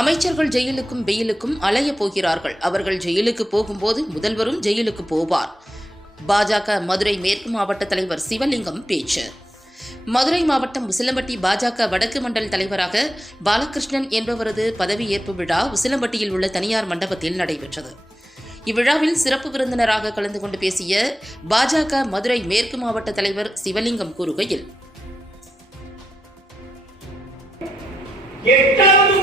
அமைச்சர்கள் ஜெயிலுக்கும் வெயிலுக்கும் அலைய போகிறார்கள். அவர்கள் ஜெயிலுக்கு போகும்போது முதல்வரும் ஜெயிலுக்கு போவார். பாஜக மதுரை மேற்கு மாவட்ட தலைவர் சிவலிங்கம் பேச்சு. மதுரை மாவட்டம் உசிலம்பட்டி பாஜக வடக்கு மண்டல தலைவராக பாலகிருஷ்ணன் என்பவரது பதவியேற்பு விழா உசிலம்பட்டியில் உள்ள தனியார் மண்டபத்தில் நடைபெற்றது. இவ்விழாவில் சிறப்பு விருந்தினராக கலந்து கொண்டு பேசிய பாஜக மதுரை மேற்கு மாவட்ட தலைவர் சிவலிங்கம் கூறுகையில் எட்டாவது